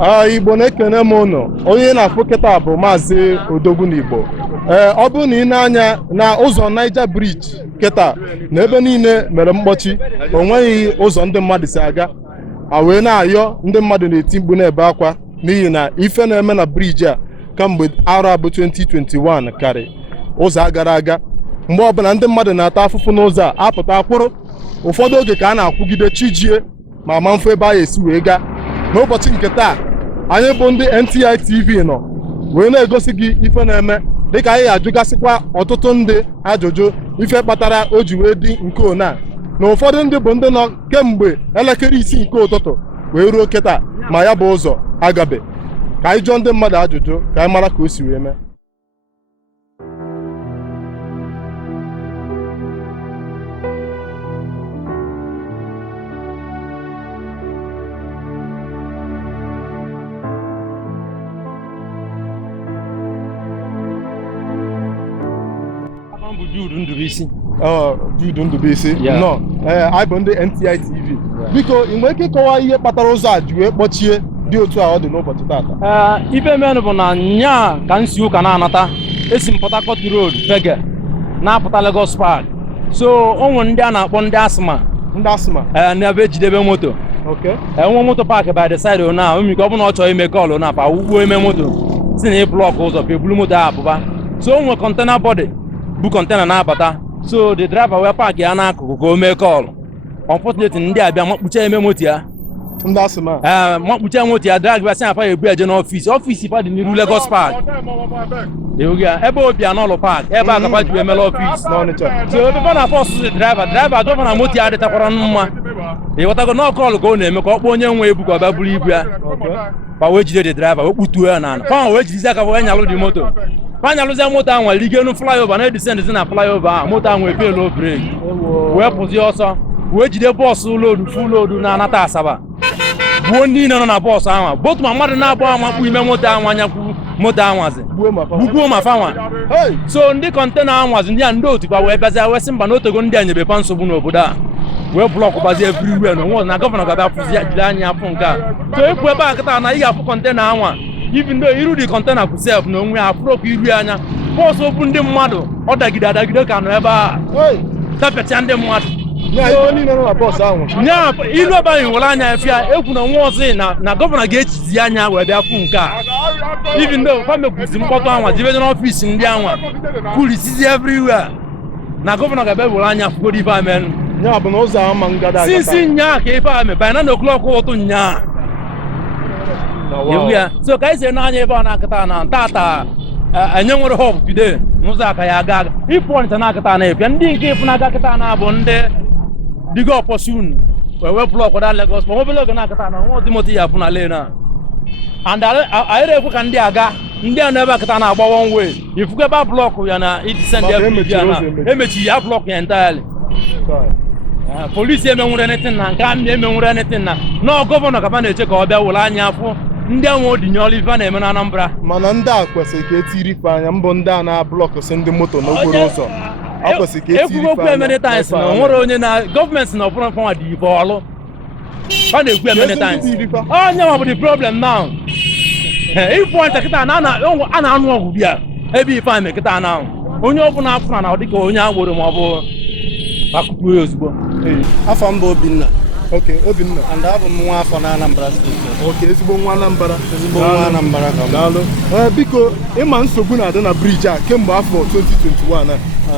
Igbo na-ekene m ụnụ. Onye na-afụ kịta bụ Maazị Odogunigbo. Ọ bụrụ na ị na-anya na ụzọ Niger Bridge kịta na ebe niile mere mkpọchi, o nweghị ụzọ ndị mmadụ si aga, wee na-ayọ ndị mmadụ na-eti mkpu na-ebe akwa n'ihi na ife na-eme na briji a kamgbe arọ abụ 2021 karị ụzọ agara aga. Mgbe ọbụla ndị mmadụ na-ata afụfụ n'ụzọ a apụta akpụrụ, ụfọdụ oge ka a na-akwụgide chijie ma ma mfe ebe a esi wee gaa. N'ụbọchị nke taa, anyị bụ ndị N.T.I TV nọ wee na-egosi gị ife na-eme, dịka anyị ajụgasịkwa ọtụtụ ndị ajụjụ ife kpatara o ji wee dị nke ona, na ụfọdụ ndị bụ ndị nọ kemgbe elekere 6 nke ụtụtụ wee ruo kịta ma ya bụ ụzọ agabe. Ka anyị jụọ ndị mmadụ ajụjụ ka anyị mara ka o si wee mee. Jude Ndubuisi nọ anyị bụ ndị N.T.I TV. Biko ị nwere ike ịkọwa ihe kpatara ụzọ a ji wee kpọchie dị otu a ọ dị n'ụbọchị taata? Ife menụ bụ na nya ka m si ụka na-anata, esi m Port Harcourt Road Fege na-apụta Lagos Park. So o nwere ndị a na-akpọ ndị asma na-ebe ejidebe moto. Enwe moto park by the side na omike ọ bụ na ọ chọrọ ime kọlụ na pa ugbo ime moto si na ị blọk ụzọ pa ebulu moto ahụ apụba. So o nwere container body bụ container na-abata, so the driver wee park ya n'akụkụ ka o mee kọlụ. Unfortunately ndị abịa makpucha eme moto ya, makpucha moto ya, drag bịa sị na pa ebu eje n'ọfisi pa dị n'iru Lagos Park. Ebe obi anọlụ park ebe a kapa ji wee mere ọfisi n'Onitsha. So ebe pa na fọs driver dọba na moto ya adịtakwara mma, ịghọtago na kọlụ ka ọ na-eme ka ọ kpọọ onye nwe ebu ka ọ bịa buru ibu ya, pa wee jide the driver wee kputuo ya n'ala, pa wee jidizi aka wee nyalụ dị moto. Panyalụzie moto ahụ nwere ike nu flyover na-edescend na flyover ahụ, moto ahụ efe low brake wee pụzi ọsọ wee jide bọọsụ load full load na-anata Asaba, gbuo ndị niile nọ na bọọsụ ahụ, botu ma mmadụ na-abụ amakpu ime moto ahụ anyakwu moto ahụazi gbugbuo ma fanwa. So ndị kọntena ahụazi ndị a ndị otu pa wee bịazia wee sị mba na otego ndị a nyebekwa nsogbu n'obodo a, wee blọkụ gbazie everywhere na onwe na gọvanọ ga-abịa fụzi ya jiri anya afụ nke a. So ịpụ ebe a kịta na ị ga-afụ kọntena anwa, even though iru the container for self na onwe ya afụrọkụ iru anya bọọsụ okwu ndị mmadụ ọ dagide adagide ka nọ ebe a tapịacha ndị mmadụ nya ilu ebe anyị nwere anya efia ekwu na nwa ọzọ na gọvanọ ga-ejizi anya wee bịa fụ nke a. Even though fa mekwuzi mkpọtụ anwa jibede n'ọfisi ndị anwa kwurisizi everywhere na gọvanọ ga-abịa were anya fugoro ife amen sinsi nya ka ife ame banya na o'clock ụtụ nya. So ka isi n'anya ebe a na-akịta na tata enye nwere hope today n'ụzọ aka ya aga ịpụ Onitsha na-akịta na-epịa ndị nke ịpụ na-aga kịta na bụ ndị digo oposun wee blọk da Lagos ma obele oge na-akịta na nwa ọdị moto ya apụ na lane a, and anyị ekwe ka ndị aga ndị a na-ebe akịta na-agba one way ifuga ebe a blọk ya na idisend na emechi ya blọk ya entirely. Polisi emenwere anything na nke amị emenwere anything na gọvanọ ka na-eche ka ọ bịa were anya afụ ndị ahụ odinye Oliver na-eme na Anambra. Mana ndị a kwesịrị ka etiri ife anya, mbụ ndị a na-ablọkụsị ndị moto n'okporo ụzọ kwesịrị ka etiri ife anya. Many times na nwere onye na gọọmenti na ọbụla mfanwa dị ife ọlụ ọ na-ekwu many times onye ma bụ the problem now. Ịpụ Onitsha kịta a na-anụ ọgwụ bịa ebe ife ame kịta na onye ọbụla afụna na ọ dịka onye agboro ma ọ bụ akụkụ ya ozugbo. Afọ m bụ Obinna. Obinna. And abụ m nwa afọ na Anambra steeti. Ezigbo nwa Anambra. Ezigbo nwa Anambra ka m. Daalụ. Biko ịma nsogbu na-adị na briji a kemgbe afọ 2021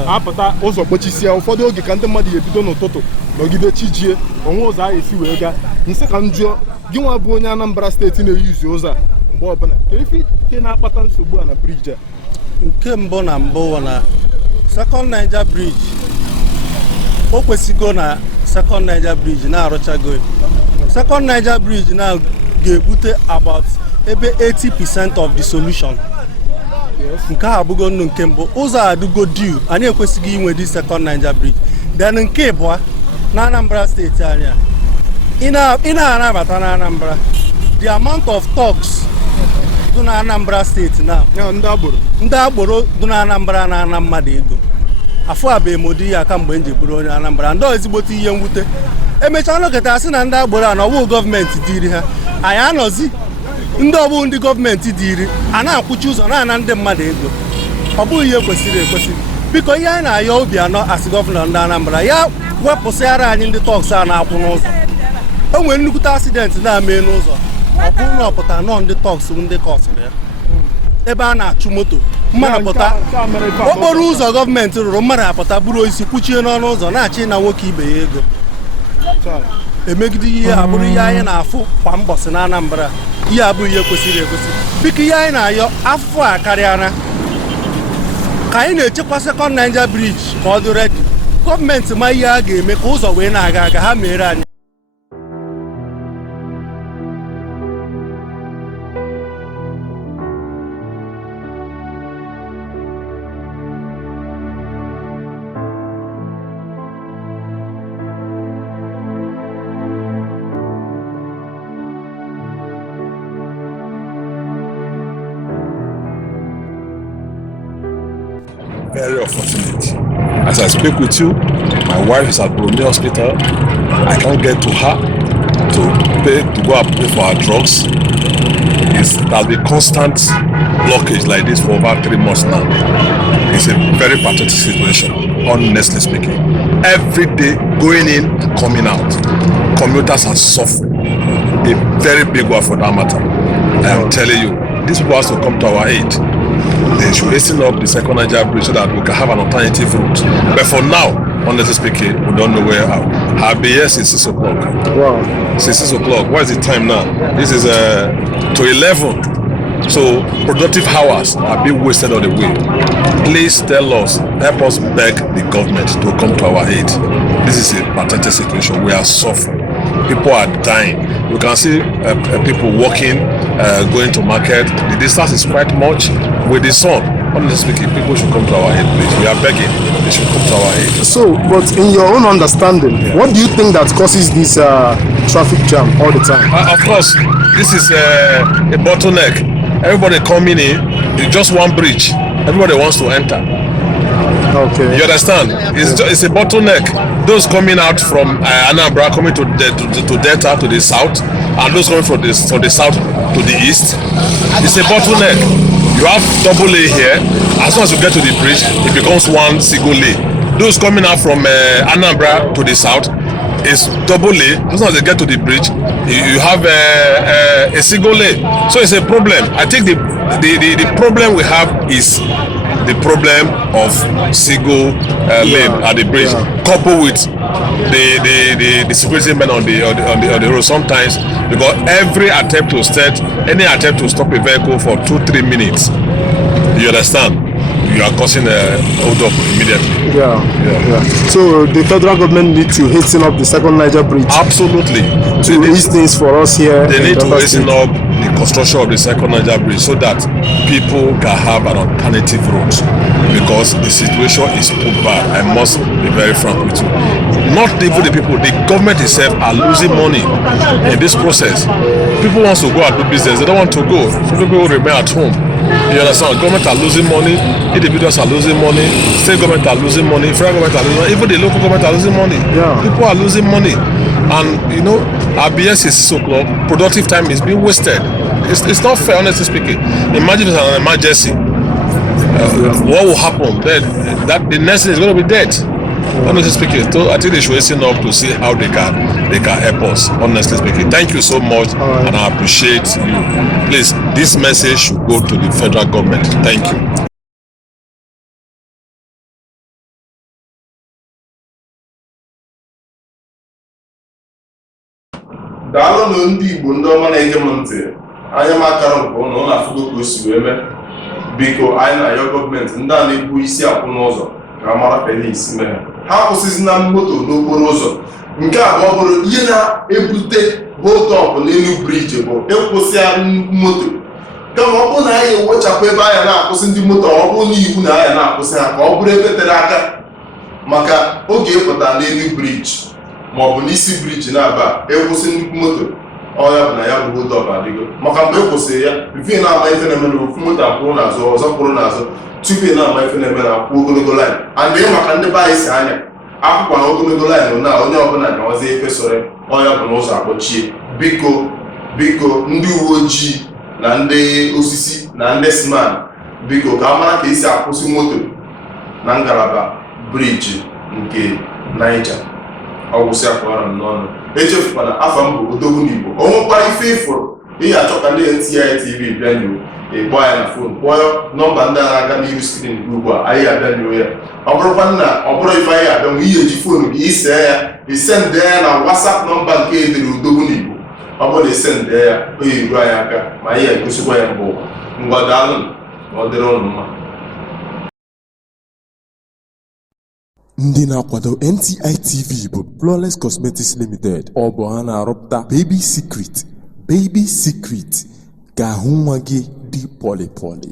apụta ụzọ kpochisia, ụfọdụ oge ka ndị mmadụ ga-ebido n'ụtụtụ nọgide chijie onwe ụzọ ahụ esi wee gaa. Nsị ka m jụọ gị nwa bụ onye Anambra steeti na-eyuzi ụzọ a mgbe ọbụla, ka ife na-akpata nsogbu a na briji a? Nke mbụ na mbụ na Second Niger Bridge o kwesịgo na Second Niger Bridge na-arụchago. Second Niger Bridge na ga-ebute about ebe 80% of the solution. Nke a abụgo nnụ nke mbụ, ụzọ adịgo due, anyị ekwesịghị inwe di Second Niger Bridge. Then nke ịbụa na Anambra steeti anya ị na-anabata na Anambra the amount of talks dị na Anambra steeti na ndị agboro dị na Anambra na mmadụ ego afọ abemodi ya ka mgbe nje bụrụ onye Anambra ndị ezigbote ihe mwute emechaa nọkọta asị na ndị agboro a na ọwụ gọọmenti dịrị ha anyị anọzi ndị ọbụ ndị gọọmenti dị iri a na-akwụchi ụzọ na-ana ndị mmadụ ego ọ bụghị ihe kwesịrị ekwesị biko ihe anyị na-ayọ obi anọ asị gọvanọ ndị Anambra ya wepụsịara anyị ndị tọks a na-akwụ n'ụzọ o nwere nnukwute asidenti na-ame n'ụzọ ọ bụrụ na ọ pụtara nọ ndị tọks ndị kọsịrị ya ebe a na-achụ moto mmadụ pụta okporo ụzọ gọọmenti rụrụ mmadụ apụta bụrụ osisi kwuchie n'ọnụ ụzọ na-achị na nwoke ibe ya ego emegide ihe abụrụ ihe anyị na-afụ kwa mbọsị na Anambra ihe abụghị ihe kwesịrị ekwesị biko ihe anyị na-ayọ afọ a karịara ka anyị na-echekwa sekọnd Niger Bridge ka ọ dị redi gọọmenti ma ihe a ga-eme ka ụzọ wee na-aga aga ha mere anyị. Very unfortunate. As I speak with you, my wife is at Bromley Hospital. I can't get to her to go and pay for her drugs. There's been constant blockage like this for over 3 months now. It's a very pathetic situation, honestly speaking. Every day going in and coming out, commuters are suffering. A very big one for that matter. I am telling you, these people have to come to our aid. They should hasten up the second Niger Bridge so that we can have an alternative route. But for now, honestly speaking, we don't know where out. I'll be here since 6 o'clock. Wow. Since 6 o'clock. What is the time now? This is to 11. So productive hours are being wasted on the way. Please tell us, help us beg the government to come to our aid. This is a pathetic situation. We are suffering. People are dying. You can see people walking, going to market. The distance is quite much. With the sun, honestly speaking, people should come to our aid, please. We are begging. They should come to our aid. So, but in your own understanding, what do you think that causes this traffic jam all the time? Of course, this is a bottleneck. Everybody coming in, it's just one bridge. Everybody wants to enter. Okay. You understand? It's a bottleneck. Those coming out from Anambra, coming to Delta, to the south, and those coming from the south to the east. It's a bottleneck. You have double A here. As soon as you get to the bridge, it becomes one single lane. Those coming out from Anambra to the south is double A. As soon as they get to the bridge, you have a single lane. So it's a problem. I think the problem we have is the problem of single lane at the bridge, coupled with the security men on the road sometimes, because every attempt to stop a vehicle for 2-3 minutes, you understand, you are causing a hold up immediately. Yeah. So the federal government need to hasten up the second Niger Bridge. Absolutely. To ease things for us here. They need to hasten up the construction of the second Niger Bridge so that people can have an alternative route, because the situation is too bad. I must be very frank with you. Not even the people, the government itself are losing money in this process. People want to go and do business, they don't want to go. So people will remain at home. You understand? Government are losing money, individuals are losing money, state government are losing money, federal government are losing money, even the local government are losing money. People are losing money. And you know, RBS is 6 o'clock, productive time is being wasted. It's not fair, honestly speaking. Imagine it's an emergency. What will happen? Then the next thing is going to be dead. Honestly speaking, so I think they should listen up to see how they can help us. Honestly speaking, thank you so much, and I appreciate you. Please, this message should go to the federal government. Thank you. Daalụ ndị Igbo ndị ọma na-ege m ntị, anya m akara nke ụnụ na-afụgo ka o si wee mee. Biko anyị na-ayọ gọọmenti ndị a na-ebu isi akwụ n'ụzọ ka mara penis mee ha kwụsịzi na moto n'okporo ụzọ. Nke a bụ ọ bụrụ ihe na-ebute hold up n'elu briji bụ ịkwụsị nnukwu moto. Kama ọ bụrụ na anyị ewechapụ ebe anya na-akwụsị ndị moto, ọ bụrụ na iwu na anya na-akwụsị ha ka ọ bụrụ ebe tere aka maka oge ịpụta n'elu briji maọbụ n'isi briji na-aba ịkwụsị nnukwu moto. Ọya bụ na ya bụ hold up adịgo, maka mgbe ịkwụsịrị ya bifo na-ama ife na-eme na ofu moto akwụrụ n'azụ ọzọ kwụrụ n'azụ tupu ị na-ama ife na-eme na akwụ ogologo line. And ihe maka ndị be anyị si anya akwụkwa na ogologo line na onye ọbụla gawazie ife sore, ọya bụ na ụzọ akpọchie. Biko ndị uwe ojii na ndị osisi na ndị siman biko ka a mara ka esi akwụsị moto na ngalaba briji nke Niger. Ọgwụsị akwara m n'ọnụ. Echefukwana afa m bụ Odogunigbo. O nwekwara ife ịfụrụ ihe achọ ka ndị N.T.I TV bịa nyo ịkpọ ya na fon, kpọọ nọmba ndị na-aga n'ihu skrin ugbu a, anyị abịa nyo ya. Ọ bụrụkwa na ọ bụrụ ife anyị abịa nwe ihe eji fonu gị isee ya, isendee ya na WhatsApp nọmba nke edere Odogunigbo. Ọ bụrụ na isendee ya, o yiru anyị aka ma anyị egosikwa ya mbụ mgbadalụ ma ọ dịrị ụnụ mma. Ndị na-akwado N.T.I TV bụ Flawless Cosmetics Limited. Ọ bụ ha na-arụpụta Baby Secret ka ahụ nwa gị dị pọlị pọlị.